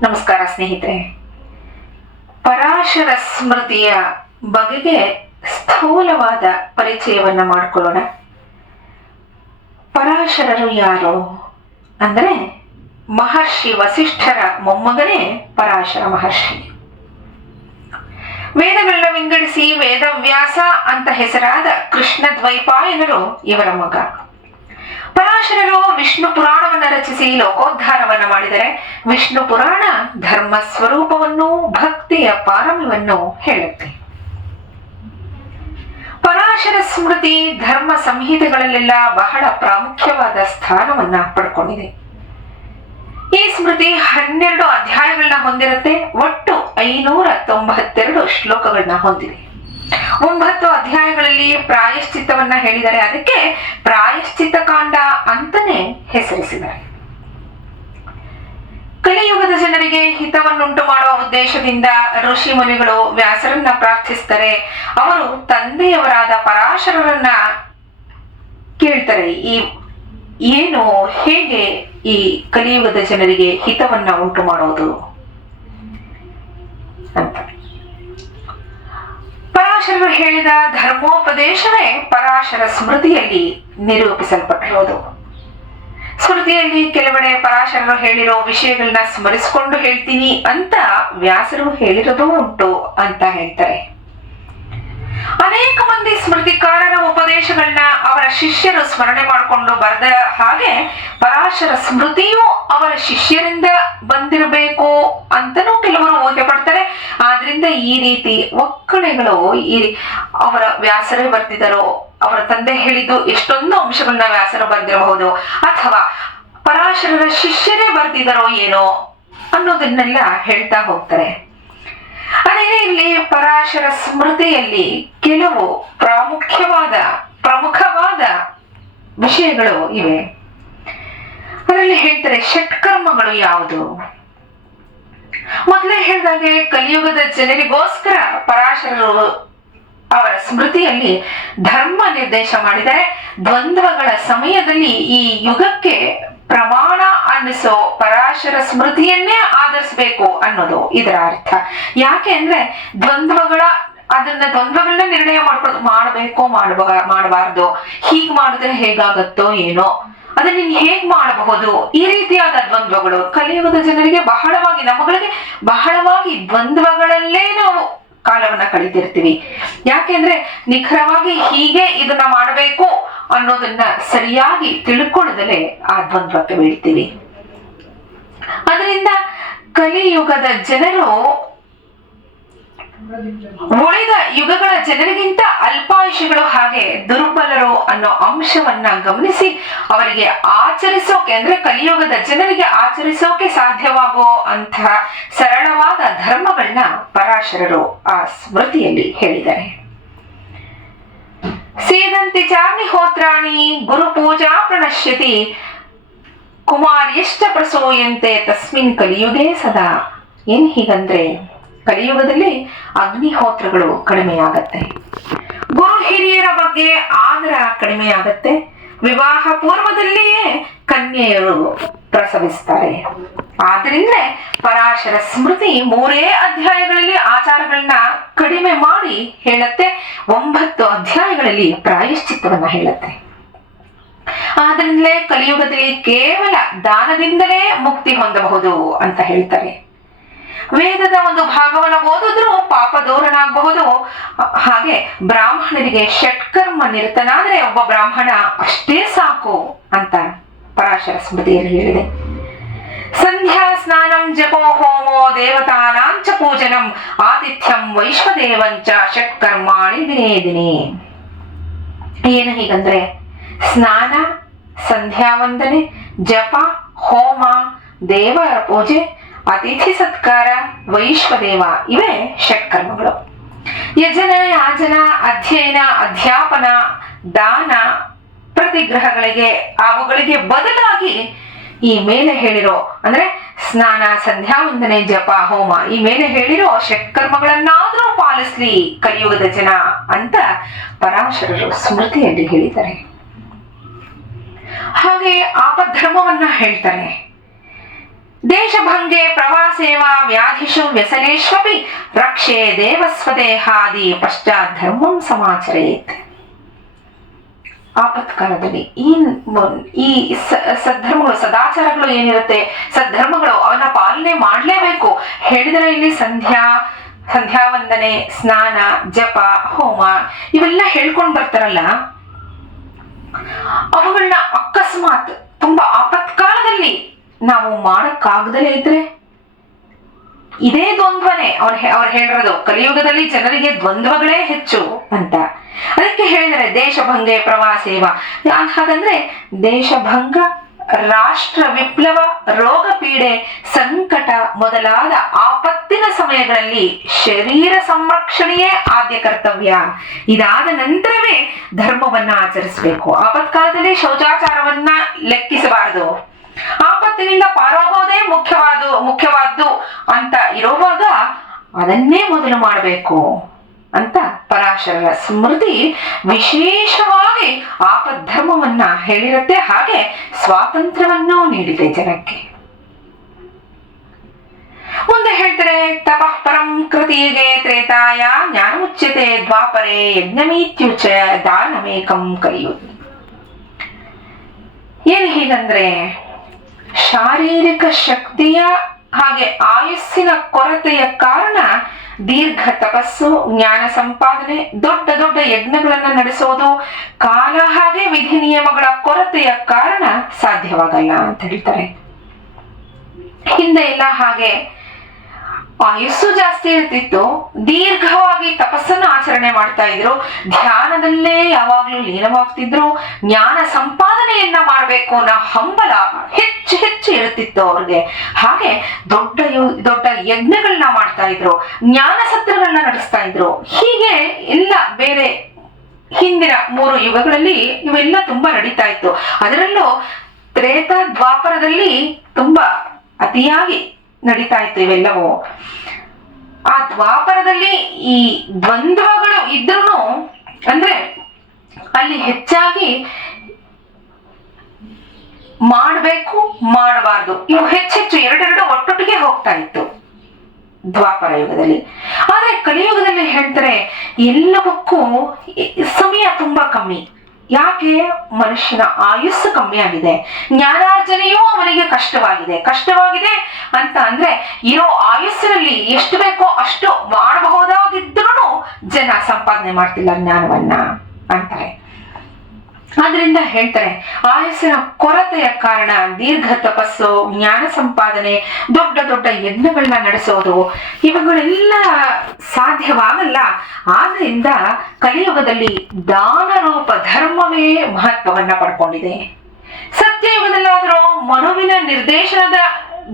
ನಮಸ್ಕಾರ ಸ್ನೇಹಿತರೆ. ಪರಾಶರ ಸ್ಮೃತಿಯ ಬಗೆಗೆ ಸ್ಥೂಲವಾದ ಪರಿಚಯವನ್ನ ಮಾಡಿಕೊಳ್ಳೋಣ. ಪರಾಶರರು ಯಾರು ಅಂದರೆ ಮಹರ್ಷಿ ವಸಿಷ್ಠರ ಮೊಮ್ಮಗನೇ ಪರಾಶರ ಮಹರ್ಷಿ. ವೇದಗಳನ್ನ ವಿಂಗಡಿಸಿ ವೇದವ್ಯಾಸ ಅಂತ ಹೆಸರಾದ ಕೃಷ್ಣ ದ್ವೈಪಾಯನರು ಇವರ ಮಗ. ಪರಾಶರರು ವಿಷ್ಣು ಪುರಾಣವನ್ನ ರಚಿಸಿ ಲೋಕೋದ್ಧಾರವನ್ನ ಮಾಡಿದರೆ ವಿಷ್ಣು ಪುರಾಣ ಧರ್ಮ ಸ್ವರೂಪವನ್ನು, ಭಕ್ತಿಯ ಪಾರಮ್ಯವನ್ನು ಹೇಳುತ್ತೆ. ಪರಾಶರ ಸ್ಮೃತಿ ಧರ್ಮ ಸಂಹಿತೆಗಳಲ್ಲೆಲ್ಲ ಬಹಳ ಪ್ರಾಮುಖ್ಯವಾದ ಸ್ಥಾನವನ್ನ ಪಡ್ಕೊಂಡಿದೆ. ಈ ಸ್ಮೃತಿ ಹನ್ನೆರಡು ಅಧ್ಯಾಯಗಳನ್ನ ಹೊಂದಿರುತ್ತೆ, ಒಟ್ಟು ಐನೂರ ತೊಂಬತ್ತೆರಡು ಶ್ಲೋಕಗಳನ್ನ ಹೊಂದಿದೆ. ಒಂಬತ್ತು ಅಧ್ಯಾಯಗಳಲ್ಲಿ ಪ್ರಾಯಶ್ಚಿತ್ತವನ್ನ ಹೇಳಿದರೆ ಅದಕ್ಕೆ ಪ್ರಾಯಶ್ಚಿತ್ತ ಕಾಂಡ ಅಂತಾನೆ ಹೆಸರಿಸಿದ್ದಾರೆ. ಕಲಿಯುಗದ ಜನರಿಗೆ ಹಿತವನ್ನುಂಟು ಮಾಡುವ ಉದ್ದೇಶದಿಂದ ಋಷಿ ಮುನಿಗಳು ವ್ಯಾಸರನ್ನ ಪ್ರಾರ್ಥಿಸ್ತಾರೆ ಅವರು ತಂದೆಯವರಾದ ಪರಾಶರರನ್ನ ಕೇಳ್ತಾರೆ, ಈ ಏನು, ಹೇಗೆ ಈ ಕಲಿಯುಗದ ಜನರಿಗೆ ಹಿತವನ್ನ ಉಂಟು ಮಾಡೋದು ಅಂತ. ಹೇಳಿದ ಧರ್ಮೋಪದೇಶವೇ ಪರಾಶರ ಸ್ಮೃತಿಯಲ್ಲಿ ನಿರೂಪಿಸಲ್ಪಟ್ಟಿರೋದು ಸ್ಮೃತಿಯಲ್ಲಿ ಕೆಲವೆಡೆ ಪರಾಶರರು ಹೇಳಿರೋ ವಿಷಯಗಳನ್ನ ಸ್ಮರಿಸಿಕೊಂಡು ಹೇಳ್ತೀನಿ ಅಂತ ವ್ಯಾಸರು ಹೇಳಿರೋದು ಉಂಟು ಅಂತ ಹೇಳ್ತಾರೆ. ಅನೇಕ ಮಂದಿ ಸ್ಮೃತಿಕಾರರ ಉಪದೇಶಗಳನ್ನ ಅವರ ಶಿಷ್ಯರು ಸ್ಮರಣೆ ಮಾಡಿಕೊಂಡು ಬರೆದ ಹಾಗೆ ಪರಾಶರ ಸ್ಮೃತಿಯು ಅವರ ಶಿಷ್ಯರಿಂದ ಬಂದಿರಬೇಕು ಪಡ್ತಾರೆ ಈ ರೀತಿ ಒಕ್ಕಣೆಗಳು ಈ ಅವರ ವ್ಯಾಸರೇ ಬರ್ತಿದ್ದಾರೋ. ಅವರ ತಂದೆ ಹೇಳಿದ್ದು ಎಷ್ಟೊಂದು ಅಂಶಗಳನ್ನ ವ್ಯಾಸರು ಬರೆದಿರಬಹುದು. ಅಥವಾ ಪರಾಶರರ ಶಿಷ್ಯರೇ ಬರ್ತಿದ್ದಾರೋ ಏನೋ ಅನ್ನೋದನ್ನೆಲ್ಲ ಹೇಳ್ತಾ ಹೋಗ್ತಾರೆ. ಅದೇ ಇಲ್ಲಿ ಪರಾಶರ ಸ್ಮೃತಿಯಲ್ಲಿ ಕೆಲವು ಪ್ರಾಮುಖ್ಯವಾದ, ಪ್ರಮುಖವಾದ ವಿಷಯಗಳು ಇವೆ. ಅದರಲ್ಲಿ ಹೇಳ್ತಾರೆ ಷಟ್ಕರ್ಮಗಳು ಯಾವುದು? ಮೊದಲೇ ಹೇಳಿದಾಗೆ ಕಲಿಯುಗದ ಜನರಿಗೋಸ್ಕರ ಪರಾಶರರು ಅವರ ಸ್ಮೃತಿಯಲ್ಲಿ ಧರ್ಮ ನಿರ್ದೇಶ ಮಾಡಿದರೆ ದ್ವಂದ್ವಗಳ ಸಮಯದಲ್ಲಿ ಈ ಯುಗಕ್ಕೆ ಪ್ರಮಾಣ ಅನ್ನಿಸೋ ಪರಾಶರ ಸ್ಮೃತಿಯನ್ನೇ ಆಧರಿಸಬೇಕು ಅನ್ನೋದು ಇದರ ಅರ್ಥ. ಯಾಕೆ ಅಂದ್ರೆ ದ್ವಂದ್ವಗಳ, ಅದನ್ನ ದ್ವಂದ್ವಗಳನ್ನ ನಿರ್ಣಯ ಮಾಡ್ಕೊಳ್ ಮಾಡಬೇಕು, ಮಾಡಬ, ಮಾಡಬಾರ್ದು. ಹೀಗ್ ಮಾಡಿದ್ರೆ ಹೇಗಾಗತ್ತೋ ಏನೋ. ಅದನ್ನ ನೀನ್ ಹೇಗ್ ಮಾಡಬಹುದು? ಈ ರೀತಿಯಾದ ದ್ವಂದ್ವಗಳು. ಕಲಿಯುಗದ ಜನರಿಗೆ ಬಹಳವಾಗಿ, ನಮ್ಮಗಳಿಗೆ ಬಹಳವಾಗಿ ದ್ವಂದ್ವಗಳಲ್ಲೇ ನಾವು ಕಾಲವನ್ನ ಕಳಿತಿರ್ತೀವಿ ಯಾಕೆಂದ್ರೆ ನಿಖರವಾಗಿ ಹೀಗೆ ಇದನ್ನ ಮಾಡಬೇಕು ಅನ್ನೋದನ್ನ ಸರಿಯಾಗಿ ತಿಳ್ಕೊಳ್ಳದಲೇ ಆ ದ್ವಂದ್ವಕ್ಕೆ ಬೀಳ್ತೀವಿ. ಅದರಿಂದ ಕಲಿಯುಗದ ಜನರು ಉಳಿದ ಯುಗಗಳ ಜನರಿಗಿಂತ ಅಲ್ಪಾಯುಷಿಗಳು ಹಾಗೆ ದುರ್ಬಲರು ಅನ್ನೋ ಅಂಶವನ್ನ ಗಮನಿಸಿ ಅವರಿಗೆ ಆಚರಿಸೋಕೆ ಅಂದ್ರೆ ಕಲಿಯುಗದ ಜನರಿಗೆ ಆಚರಿಸೋಕೆ ಸಾಧ್ಯವಾಗೋ ಅಂತ ಸರಳವಾದ ಧರ್ಮಗಳನ್ನ ಪರಾಶರರು ಆ ಸ್ಮೃತಿಯಲ್ಲಿ ಹೇಳಿದ್ದಾರೆ. ಸೇದಂತಿ ಚಾರ್ನಿಹೋತ್ರಾಣಿ ಗುರು ಪೂಜಾ ಪ್ರಣಶ್ಯತಿ, ಕುಮಾರ್ಯಷ್ಟ ಪ್ರಸೋಯಂತೆ ತಸ್ಮಿನ್ ಕಲಿಯುಗೇ ಸದಾ. ಏನ್ ಹೀಗಂದ್ರೆ ಕಲಿಯುಗದಲ್ಲಿ ಅಗ್ನಿಹೋತ್ರಗಳು ಕಡಿಮೆಯಾಗತ್ತೆ. ಗುರು ಹಿರಿಯರ ಬಗ್ಗೆ ಆದರ ಕಡಿಮೆಯಾಗತ್ತೆ. ವಿವಾಹ ಪೂರ್ವದಲ್ಲಿಯೇ ಕನ್ಯೆಯರು ಪ್ರಸವಿಸ್ತಾರೆ. ಆದ್ರಿಂದ ಪರಾಶರ ಸ್ಮೃತಿ ಮೂರೇ ಅಧ್ಯಾಯಗಳಲ್ಲಿ ಆಚಾರಗಳನ್ನ ಕಡಿಮೆ ಮಾಡಿ ಹೇಳತ್ತೆ. ಒಂಬತ್ತು ಅಧ್ಯಾಯಗಳಲ್ಲಿ ಪ್ರಾಯಶ್ಚಿತ್ತವನ್ನ ಹೇಳುತ್ತೆ. ಆದ್ರಿಂದಲೇ ಕಲಿಯುಗದಲ್ಲಿ ಕೇವಲ ದಾನದಿಂದಲೇ ಮುಕ್ತಿ ಹೊಂದಬಹುದು ಅಂತ ಹೇಳ್ತಾರೆ. ವೇದದ ಒಂದು ಭಾಗವನ್ನು ಓದಿದ್ರೂ ಪಾಪ ಆಗಬಹುದು ಹಾಗೆ ಬ್ರಾಹ್ಮಣರಿಗೆ ಷಟ್ಕರ್ಮ ನಿರತನಾದ್ರೆ ಒಬ್ಬ ಬ್ರಾಹ್ಮಣ ಅಷ್ಟೇ ಸಾಕು ಅಂತ ಪರಾಶರ ಸ್ಮೃತಿಯಲ್ಲಿ ಹೇಳಿದೆ. ಸಂಧ್ಯಾ ಸ್ನಾನಂ ಜಪೋ ಹೋಮೋ ದೇವತಾನಾಂಚ ಪೂಜನಂ ಆತಿಥ್ಯಂ ವೈಶ್ವದೇವಂಚ ಷಟ್ಕರ್ಮಾಣಿ ದಿನೇ ದಿನೇ. ಏನು ಹೀಗಂದ್ರೆ ಸ್ನಾನ, ಸಂಧ್ಯಾ ವಂದನೆ, ಜಪ, ಹೋಮ, ದೇವರ ಪೂಜೆ ಅತಿಥಿ ಸತ್ಕಾರ ವೈಶ್ವದೇವ ಇವೇ ಷಟ್ಕರ್ಮಗಳು. ಯಜನ ಯಾಜನ ಅಧ್ಯಯನ, ಅಧ್ಯಾಪನ, ದಾನ ಪ್ರತಿಗ್ರಹಗಳಿಗೆ ಅವುಗಳಿಗೆ ಬದಲಾಗಿ ಈ ಮೇಲೆ ಹೇಳಿರೋ, ಅಂದ್ರೆ ಸ್ನಾನ, ಸಂಧ್ಯಾ, ವಂದನೆ, ಜಪ, ಹೋಮ, ಈ ಮೇಲೆ ಹೇಳಿರೋ ಷಟ್ಕರ್ಮಗಳನ್ನಾದ್ರೂ ಪಾಲಿಸ್ಲಿ ಕಲಿಯುಗದ ಜನ ಅಂತ ಪರಾಶರರು ಸ್ಮೃತಿಯಲ್ಲಿ ಹೇಳಿದ್ದಾರೆ. ಹಾಗೆ ಆಪಧರ್ಮವನ್ನ ಹೇಳ್ತಾರೆ. ದೇಶಭಂಗೆ, ಪ್ರವಾಸೇವ ವ್ಯಾಧಿಷು ವ್ಯಸನೇಶ್ವಪಿ, ರಕ್ಷೆ, ದೇವಸ್ವದೇಹಾದಿ, ಪಶ್ಚಾತ್ ಧರ್ಮಂ ಸಮಾಚರೇತ್. ಆಪತ್ಕಾಲದಲ್ಲಿ ಈ ಈ ಸದ್ಧರ್ಮಗಳು, ಸದಾಚಾರಗಳು ಏನಿರುತ್ತೆ? ಸದ್ಧರ್ಮಗಳು ಅವನ್ನ ಪಾಲನೆ ಮಾಡಲೇಬೇಕು. ಹೇಳಿದರೆ ಇಲ್ಲಿ ಸಂಧ್ಯಾ ಸಂಧ್ಯಾ ವಂದನೆ ಸ್ನಾನ, ಜಪ, ಹೋಮ, ಇವೆಲ್ಲ ಹೇಳ್ಕೊಂಡ್ ಬರ್ತಾರಲ್ಲ? ಅವುಗಳನ್ನ ಅಕಸ್ಮಾತ್, ತುಂಬಾ ಆಪತ್ಕಾಲದಲ್ಲಿ ನಾವು ಮಾಡಕ್ಕಾಗ್ದಲೇ ಇದ್ರೆ ಇದೇ ದ್ವಂದ್ವನೇ. ಅವ್ರು ಅವ್ರು ಹೇಳಿರೋದು, ಕಲಿಯುಗದಲ್ಲಿ ಜನರಿಗೆ ದ್ವಂದ್ವಗಳೇ ಹೆಚ್ಚು ಅಂತ. ಅದಕ್ಕೆ ಹೇಳಿದರೆ ದೇಶಭಂಗೆ ಪ್ರವಾಸೇವ. ಹಾಗಂದ್ರೆ ದೇಶಭಂಗ, ರಾಷ್ಟ್ರ ವಿಪ್ಲವ, ರೋಗ ಪೀಡೆ, ಸಂಕಟ ಮೊದಲಾದ ಆಪತ್ತಿನ ಸಮಯಗಳಲ್ಲಿ ಶರೀರ ಸಂರಕ್ಷಣೆಯೇ ಆದ್ಯ ಕರ್ತವ್ಯ. ಇದಾದ ನಂತರವೇ ಧರ್ಮವನ್ನ ಆಚರಿಸಬೇಕು. ಆಪತ್ಕಾಲದಲ್ಲಿ ಶೌಚಾಚಾರವನ್ನ ಲೆಕ್ಕಿಸಬಾರದು. ಆಪತ್ತಿನಿಂದ ಪಾರಾಗೋದೇ ಮುಖ್ಯವಾದ, ಮುಖ್ಯವಾದ್ದು ಅಂತ ಇರುವಾಗ ಅದನ್ನೇ ಮೊದಲು ಮಾಡಬೇಕು ಅಂತ ಪರಾಶರರ ಸ್ಮೃತಿ ವಿಶೇಷವಾಗಿ ಆಪದ್ಧರ್ಮವನ್ನ ಹೇಳಿರುತ್ತೆ. ಹಾಗೆ ಸ್ವಾತಂತ್ರ್ಯವನ್ನೂ ನೀಡಿದೆ ಜನಕ್ಕೆ. ಮುಂದೆ ಹೇಳ್ತಾರೆ, ತಪಃ ಪರಂ ಕೃತಿಗೆ ತ್ರೇತಾಯ, ಜ್ಞಾನ ಮುಚ್ಯತೆ ದ್ವಾಪರೆ ಯಜ್ಞಮೀತ್ಯುಚ ದಾನಮೇಕಂ ಕಲಿಯುವುದು. ಏನು ಹೀಗಂದ್ರೆ ಶಾರೀರಿಕ ಶಕ್ತಿಯ ಹಾಗೆ ಆಯುಸ್ಸಿನ ಕೊರತೆಯ ಕಾರಣ ದೀರ್ಘ ತಪಸ್ಸು, ಜ್ಞಾನ ಸಂಪಾದನೆ, ದೊಡ್ಡ ದೊಡ್ಡ ಯಜ್ಞಗಳನ್ನ ನಡೆಸೋದು, ಕಾಲ ಹಾಗೆ ವಿಧಿ ನಿಯಮಗಳ ಕೊರತೆಯ ಕಾರಣ ಸಾಧ್ಯವಾಗಲ್ಲ ಅಂತ ಹೇಳ್ತಾರೆ. ಹಿಂದೆ ಎಲ್ಲ ಹಾಗೆ ಆಯುಸ್ಸು ಜಾಸ್ತಿ ಇರ್ತಿತ್ತು. ದೀರ್ಘವಾಗಿ ತಪಸ್ಸನ್ನು ಆಚರಣೆ ಮಾಡ್ತಾ ಇದ್ರು. ಧ್ಯಾನದಲ್ಲೇ ಯಾವಾಗ್ಲೂ ಲೀನವಾಗ್ತಿದ್ರು. ಜ್ಞಾನ ಸಂಪಾದನೆಯನ್ನ ಮಾಡಬೇಕು ಅನ್ನೋ ಹಂಬಲ ಹೆಚ್ಚು ಹೆಚ್ಚು ಇರುತ್ತಿತ್ತು ಅವ್ರಿಗೆ. ಹಾಗೆ ದೊಡ್ಡ ದೊಡ್ಡ ಯಜ್ಞಗಳನ್ನ ಮಾಡ್ತಾ ಇದ್ರು. ಜ್ಞಾನ ಸತ್ರಗಳನ್ನ ನಡೆಸ್ತಾ ಇದ್ರು. ಹೀಗೆ ಎಲ್ಲ ಬೇರೆ ಹಿಂದಿನ ಮೂರು ಯುಗಗಳಲ್ಲಿ ಇವೆಲ್ಲ ತುಂಬಾ ನಡೀತಾ ಇತ್ತು. ಅದರಲ್ಲೂ ತ್ರೇತ ದ್ವಾಪರದಲ್ಲಿ ತುಂಬಾ ಅತಿಯಾಗಿ ನಡೀತಾ ಇತ್ತು ಇವೆಲ್ಲವೂ. ಆ ದ್ವಾಪರದಲ್ಲಿ ಈ ದ್ವಂದ್ವಗಳು ಇದ್ರೂ ಅಂದ್ರೆ ಅಲ್ಲಿ ಹೆಚ್ಚಾಗಿ ಮಾಡಬೇಕು, ಮಾಡಬಾರ್ದು. ಇವು ಹೆಚ್ಚೆಚ್ಚು ಎರಡೆರಡು ಒಟ್ಟೊಟ್ಟಿಗೆ ಹೋಗ್ತಾ ಇತ್ತು ದ್ವಾಪರ ಯುಗದಲ್ಲಿ. ಆದ್ರೆ ಕಲಿಯುಗದಲ್ಲಿ ಹೇಳ್ತಾರೆ ಎಲ್ಲವಕ್ಕೂ ಸಮಯ ತುಂಬಾ ಕಮ್ಮಿ. ಯಾಕೆ ಮನುಷ್ಯನ ಆಯುಸ್ಸು ಕಮ್ಮಿ ಆಗಿದೆ? ಜ್ಞಾನಾರ್ಜನೆಯೂ ಅವನಿಗೆ ಕಷ್ಟವಾಗಿದೆ. ಕಷ್ಟವಾಗಿದೆ ಅಂತ ಅಂದ್ರೆ ಇರೋ ಆಯುಸ್ಸಿನಲ್ಲಿ ಎಷ್ಟು ಬೇಕೋ ಅಷ್ಟು ಮಾಡಬಹುದಾಗಿದ್ರೂ ಜನ ಸಂಪಾದನೆ ಮಾಡ್ತಿಲ್ಲ ಜ್ಞಾನವನ್ನ ಅಂತಾರೆ. ಆದ್ರಿಂದ ಹೇಳ್ತಾರೆ, ಆಯಸ್ಸಿನ ಕೊರತೆಯ ಕಾರಣ ದೀರ್ಘ ತಪಸ್ಸು, ಜ್ಞಾನ ಸಂಪಾದನೆ, ದೊಡ್ಡ ದೊಡ್ಡ ಯಜ್ಞಗಳನ್ನ ನಡೆಸೋದು, ಇವುಗಳೆಲ್ಲ ಸಾಧ್ಯವಾಗಲ್ಲ. ಆದ್ರಿಂದ ಕಲಿಯುಗದಲ್ಲಿ ದಾನ ರೂಪ ಧರ್ಮವೇ ಮಹತ್ವವನ್ನ ಪಡ್ಕೊಂಡಿದೆ. ಸತ್ಯಯುಗದಲ್ಲಾದರೂ ಮನುವಿನ ನಿರ್ದೇಶನದ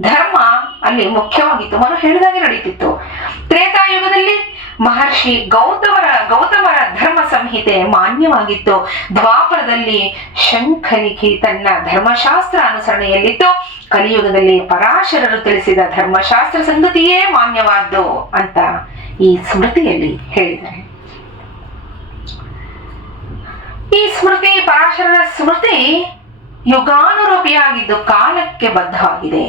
ಧರ್ಮ ಅಲ್ಲಿ ಮುಖ್ಯವಾಗಿತ್ತು. ಮನು ಹೇಳಿದಾಗೆ ನಡೀತಿತ್ತು. ತ್ರೇತಾಯುಗದಲ್ಲಿ ಮಹರ್ಷಿ ಗೌತಮರ ಗೌತಮರ ಧರ್ಮ ಸಂಹಿತೆ ಮಾನ್ಯವಾಗಿತ್ತು. ದ್ವಾಪರದಲ್ಲಿ ಶಂಖನಿಖಿ ತನ್ನ ಧರ್ಮಶಾಸ್ತ್ರ ಅನುಸರಣೆಯಲ್ಲಿತ್ತು. ಕಲಿಯುಗದಲ್ಲಿ ಪರಾಶರರು ತಿಳಿಸಿದ ಧರ್ಮಶಾಸ್ತ್ರ ಸಂಗತಿಯೇ ಮಾನ್ಯವಾದ್ದು ಅಂತ ಈ ಸ್ಮೃತಿಯಲ್ಲಿ ಹೇಳಿದ್ದಾರೆ. ಈ ಸ್ಮೃತಿ, ಪರಾಶರರ ಸ್ಮೃತಿ ಯುಗಾನುರೂಪಿಯಾಗಿದ್ದು ಕಾಲಕ್ಕೆ ಬದ್ಧವಾಗಿದೆ.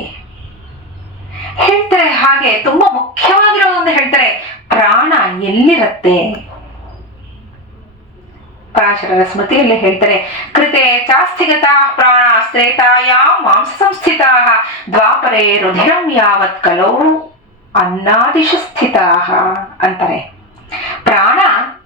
ಹೇಳ್ತಾರೆ ಹಾಗೆ ತುಂಬಾ ಮುಖ್ಯವಾಗಿರೋದೊಂದು ಹೇಳ್ತಾರೆ. ಪ್ರಾಣ ಎಲ್ಲಿರತ್ತೆ? ಪರಾಶರರ ಸ್ಮೃತಿಯಲ್ಲಿ ಹೇಳ್ತಾರೆ, ಕೃತೆ ಚಾಸ್ತಿಗತ ಪ್ರಾಣ ಶ್ರೇತಾಯ ಮಾಂಸ ಸಂಸ್ಥಿತ ದ್ವಾಪರೆ ರುಧಿರಂ ಯಾವತ್ ಕಲೋ ಅನ್ನಾದಿಶು ಸ್ಥಿತಾ ಅಂತಾರೆ. ಪ್ರಾಣ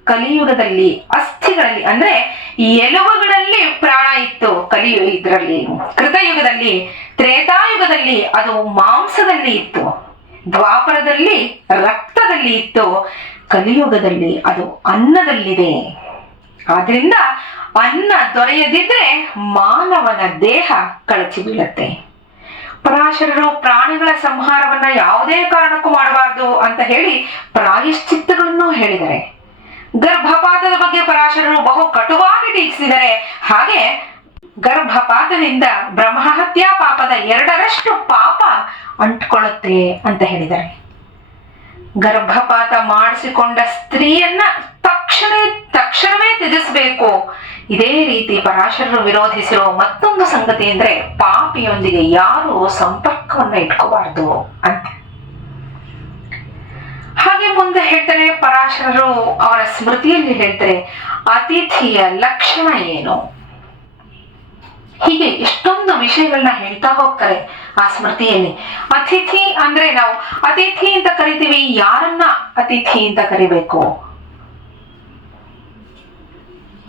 ಕಲಿಯುಗದಲ್ಲಿ, ಅಸ್ಥಿಗಳಲ್ಲಿ, ಅಂದ್ರೆ ಎಲುಬುಗಳಲ್ಲಿ ಪ್ರಾಣ ಇತ್ತು, ಕಲಿಯು ಇದರಲ್ಲಿ, ಕೃತಯುಗದಲ್ಲಿ, ತ್ರೇತಾಯುಗದಲ್ಲಿ ಅದು ಮಾಂಸದಲ್ಲಿ ಇತ್ತು. ದ್ವಾಪರದಲ್ಲಿ ರಕ್ತದಲ್ಲಿ ಇತ್ತು, ಕಲಿಯುಗದಲ್ಲಿ ಅದು ಅನ್ನದಲ್ಲಿದೆ. ಆದ್ರಿಂದ ಅನ್ನ ದೊರೆಯದಿದ್ರೆ ಮಾನವನ ದೇಹ ಕಳಚಿ ಬೀಳತ್ತೆ. ಪರಾಶರರು ಪ್ರಾಣಿಗಳ ಸಂಹಾರವನ್ನ ಯಾವುದೇ ಕಾರಣಕ್ಕೂ ಮಾಡಬಾರದು ಅಂತ ಹೇಳಿ ಪ್ರಾಯಶ್ಚಿತ್ತಗಳನ್ನು ಹೇಳಿದರೆ. ಗರ್ಭಪಾತದ ಬಗ್ಗೆ ಪರಾಶರರು ಬಹು ಕಟುವಾಗಿ ಟೀಕಿಸಿದರೆ ಹಾಗೆ ಗರ್ಭಪಾತದಿಂದ ಬ್ರಹ್ಮಹತ್ಯಾ ಪಾಪದ ಎರಡರಷ್ಟು ಪಾಪ ಅಂಟ್ಕೊಳ್ಳುತ್ತೆ ಅಂತ ಹೇಳಿದ್ದಾರೆ. ಗರ್ಭಪಾತ ಮಾಡಿಸಿಕೊಂಡ ಸ್ತ್ರೀಯನ್ನ ತಕ್ಷಣ, ತಕ್ಷಣವೇ ತ್ಯಜಿಸಬೇಕು. ಇದೇ ರೀತಿ ಪರಾಶರರು ವಿರೋಧಿಸಿರೋ ಮತ್ತೊಂದು ಸಂಗತಿ ಅಂದ್ರೆ ಪಾಪಿಯೊಂದಿಗೆ ಯಾರು ಸಂಪರ್ಕವನ್ನು ಇಟ್ಕೋಬಾರ್ದು ಅಂತ. ಹಾಗೆ ಮುಂದೆ ಹೇಳ್ತಾರೆ ಪರಾಶರರು ಅವರ ಸ್ಮೃತಿಯಲ್ಲಿ ಹೇಳ್ತಾರೆ ಅತಿಥಿಯ ಲಕ್ಷಣ ಏನು? ಹೀಗೆ ಇಷ್ಟೊಂದು ವಿಷಯಗಳನ್ನ ಹೇಳ್ತಾ ಹೋಗ್ತಾರೆ ಆ ಸ್ಮೃತಿಯಲ್ಲಿ. ಅತಿಥಿ ಅಂದ್ರೆ ನಾವು ಅತಿಥಿ ಅಂತ ಕರಿತೀವಿ, ಯಾರನ್ನ ಅತಿಥಿ ಅಂತ ಕರಿಬೇಕು?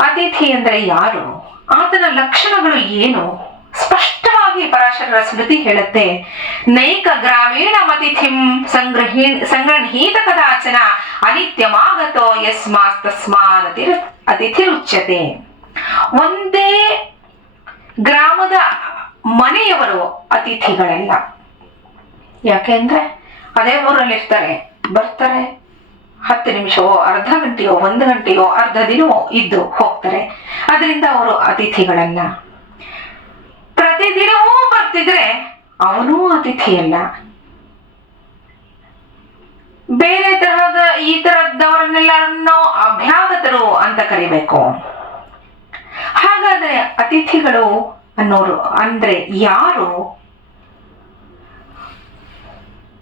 ಅತಿಥಿ ಅಂದ್ರೆ ಯಾರು? ಆತನ ಲಕ್ಷಣಗಳು ಏನು? ಸ್ಪಷ್ಟವಾಗಿ ಪರಾಶರರ ಸ್ಮೃತಿ ಹೇಳುತ್ತೆ. ನೈಕ ಗ್ರಾಮೀಣ ಅತಿಥಿಂ ಸಂಗ್ರಹೀ ಸಂಗ್ರಹೀತ ಕದಾಚನ ಅನಿತ್ಯಮಾಗತೋ ಅತಿಥಿ ಅತಿಥಿರುಚ್ಯತೆ ಒಂದೇ ಗ್ರಾಮದ ಮನೆಯವರು ಅತಿಥಿಗಳೆಲ್ಲ. ಯಾಕೆಂದ್ರೆ ಅದೇ ಊರಲ್ಲಿ ಇರ್ತಾರೆ, ಬರ್ತಾರೆ. ಹತ್ತು ನಿಮಿಷವೋ, ಅರ್ಧ ಗಂಟೆಯೋ, ಒಂದು ಗಂಟೆಯೋ, ಅರ್ಧ ದಿನವೋ ಇದ್ದು ಹೋಗ್ತಾರೆ. ಅದರಿಂದ ಅವರು ಅತಿಥಿಗಳಲ್ಲ. ಪ್ರತಿದಿನವೂ ಬರ್ತಿದ್ರೆ ಅವನೂ ಅತಿಥಿಯಲ್ಲ. ಬೇರೆ ತರಹದ ಈ ತರದವರನ್ನೆಲ್ಲರನ್ನೋ ಅಭ್ಯಾಗತರು ಅಂತ ಕರಿಬೇಕು. ಅತಿಥಿಗಳು ಅನ್ನೋರು ಅಂದ್ರೆ ಯಾರು?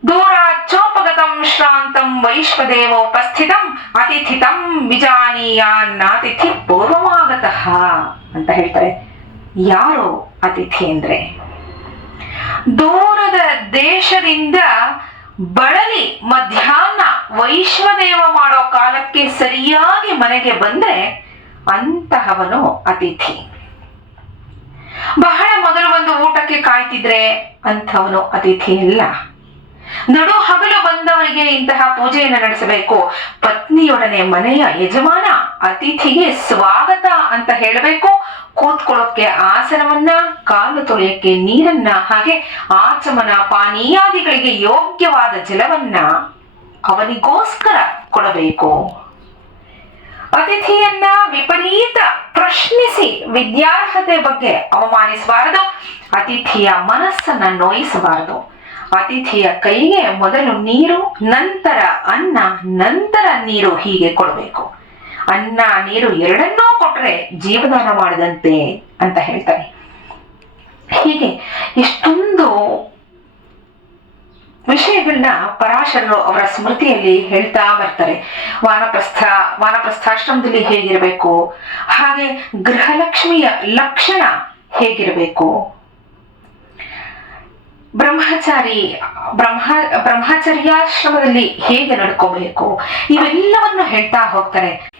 ದೂರ ಚೋಪಗತಂ ಶ್ರಾಂತಂ ವೈಶ್ವದೇವ ಉಪಸ್ಥಿತಂ ಅತಿಥಿತಂ ವಿಜಾನೀಯಾನ್ನತಿಥಿ ಪೂರ್ವಮಾಗತಃ ಅಂತ ಹೇಳ್ತಾರೆ. ಯಾರು ಅತಿಥಿ ಅಂದ್ರೆ? ದೂರದ ದೇಶದಿಂದ ಬಳಲಿ ಮಧ್ಯಾಹ್ನ ವೈಶ್ವದೇವ ಮಾಡೋ ಕಾಲಕ್ಕೆ ಸರಿಯಾಗಿ ಮನೆಗೆ ಬಂದ್ರೆ ಅಂತಹವನು ಅತಿಥಿ. ಬಹಳ ಮೊದಲು ಒಂದು ಊಟಕ್ಕೆ ಕಾಯ್ತಿದ್ರೆ ಅಂಥವನು ಅತಿಥಿ ಅಲ್ಲ. ನಡು ಹಗಲು ಬಂದವನಿಗೆ ಇಂತಹ ಪೂಜೆಯನ್ನು ನಡೆಸಬೇಕು. ಪತ್ನಿಯೊಡನೆ ಮನೆಯ ಯಜಮಾನ ಅತಿಥಿಗೆ ಸ್ವಾಗತ ಅಂತ ಹೇಳಬೇಕು. ಕೂತ್ಕೊಳ್ಳೋಕೆ ಆಸನವನ್ನ, ಕಾಲು ತೊಳೆಯಕ್ಕೆ ನೀರನ್ನ, ಹಾಗೆ ಆಚಮನ ಪಾನೀಯಾದಿಗಳಿಗೆ ಯೋಗ್ಯವಾದ ಜಲವನ್ನ ಅವನಿಗೋಸ್ಕರ ಕೊಡಬೇಕು. ಅತಿಥಿಯನ್ನ ವಿಪರೀತ ಪ್ರಶ್ನಿಸಿ ವಿದ್ಯಾರ್ಹತೆ ಬಗ್ಗೆ ಅವಮಾನಿಸಬಾರದು, ಅತಿಥಿಯ ಮನಸ್ಸನ್ನ ನೋಯಿಸಬಾರದು. ಅತಿಥಿಯ ಕೈಗೆ ಮೊದಲು ನೀರು, ನಂತರ ಅನ್ನ, ನಂತರ ನೀರು ಹೀಗೆ ಕೊಡಬೇಕು. ಅನ್ನ, ನೀರು ಎರಡನ್ನೂ ಕೊಟ್ರೆ ಜೀವದಾನ ಮಾಡದಂತೆ ಅಂತ ಹೇಳ್ತಾರೆ. ಹೀಗೆ ಎಷ್ಟೊಂದು ವಿಷಯಗಳನ್ನ ಪರಾಶರರು ಅವರ ಸ್ಮೃತಿಯಲ್ಲಿ ಹೇಳ್ತಾ ಬರ್ತಾರೆ. ವಾನಪ್ರಸ್ಥ, ವಾನಪ್ರಸ್ಥಾಶ್ರಮದಲ್ಲಿ ಹೇಗಿರಬೇಕು? ಹಾಗೆ ಗೃಹಲಕ್ಷ್ಮಿಯ ಲಕ್ಷಣ ಹೇಗಿರಬೇಕು? ಬ್ರಹ್ಮಚಾರಿ, ಬ್ರಹ್ಮ, ಬ್ರಹ್ಮಚರ್ಯಾಶ್ರಮದಲ್ಲಿ ಹೇಗೆ ನಡ್ಕೋಬೇಕು? ಇವೆಲ್ಲವನ್ನು ಹೇಳ್ತಾ ಹೋಗ್ತಾರೆ.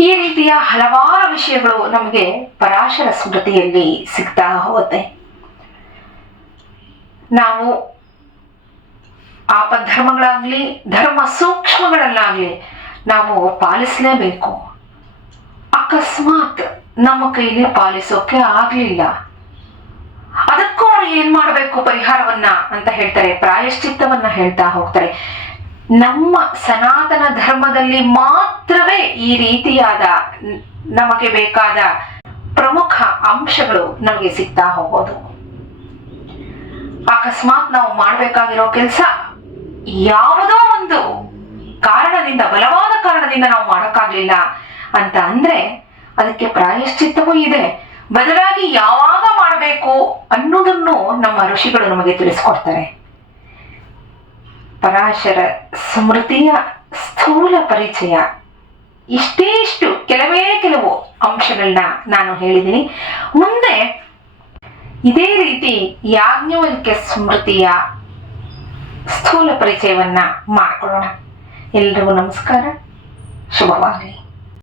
ಈ ರೀತಿಯ ಹಲವಾರು ವಿಷಯಗಳು ನಮಗೆ ಪರಾಶರ ಸ್ಮೃತಿಯಲ್ಲಿ ಸಿಗ್ತಾ ಹೋಗುತ್ತೆ. ನಾವು ಆಪಧರ್ಮಗಳಾಗ್ಲಿ ಧರ್ಮ ಸೂಕ್ಷ್ಮಗಳನ್ನಾಗ್ಲಿ ನಾವು ಪಾಲಿಸಲೇಬೇಕು. ಅಕಸ್ಮಾತ್ ನಮ್ಮ ಕೈಲಿ ಪಾಲಿಸೋಕೆ ಆಗ್ಲಿಲ್ಲ. ಅದಕ್ಕೂ ಅವ್ರು ಏನ್ ಮಾಡ್ಬೇಕು ಪರಿಹಾರವನ್ನ ಅಂತ ಹೇಳ್ತಾರೆ, ಪ್ರಾಯಶ್ಚಿತ್ತವನ್ನ ಹೇಳ್ತಾ ಹೋಗ್ತಾರೆ. ನಮ್ಮ ಸನಾತನ ಧರ್ಮದಲ್ಲಿ ಮಾತ್ರವೇ ಈ ರೀತಿಯಾದ ನಮಗೆ ಬೇಕಾದ ಪ್ರಮುಖ ಅಂಶಗಳು ನಮಗೆ ಸಿಗ್ತಾ ಹೋಗೋದು. ಅಕಸ್ಮಾತ್ ನಾವು ಮಾಡ್ಬೇಕಾಗಿರೋ ಕೆಲಸ ಯಾವುದೋ ಒಂದು ಕಾರಣದಿಂದ, ಬಲವಾದ ಕಾರಣದಿಂದ ನಾವು ಮಾಡೋಕ್ಕಾಗ್ಲಿಲ್ಲ ಅಂತ ಅಂದ್ರೆ ಅದಕ್ಕೆ ಪ್ರಾಯಶ್ಚಿತ್ತವೂ ಇದೆ. ಬದಲಾಗಿ ಯಾವಾಗ ಮಾಡಬೇಕು ಅನ್ನೋದನ್ನು ನಮ್ಮ ಋಷಿಗಳು ನಮಗೆ ತಿಳಿಸ್ಕೊಡ್ತಾರೆ. ಪರಾಶರ ಸ್ಮೃತಿಯ ಸ್ಥೂಲ ಪರಿಚಯ. ಇಷ್ಟೇ ಇಷ್ಟು, ಕೆಲವೇ ಕೆಲವು ಅಂಶಗಳನ್ನ ನಾನು ಹೇಳಿದ್ದೀನಿ. ಮುಂದೆ ಇದೇ ರೀತಿ ಯಾಜ್ಞವಲ್ಕ್ಯ ಸ್ಮೃತಿಯ ಸ್ಥೂಲ ಪರಿಚಯವನ್ನ ಮಾಡಿಕೊಳ್ಳೋಣ. ಎಲ್ರಿಗೂ ನಮಸ್ಕಾರ. ಶುಭವಾಗಲಿ.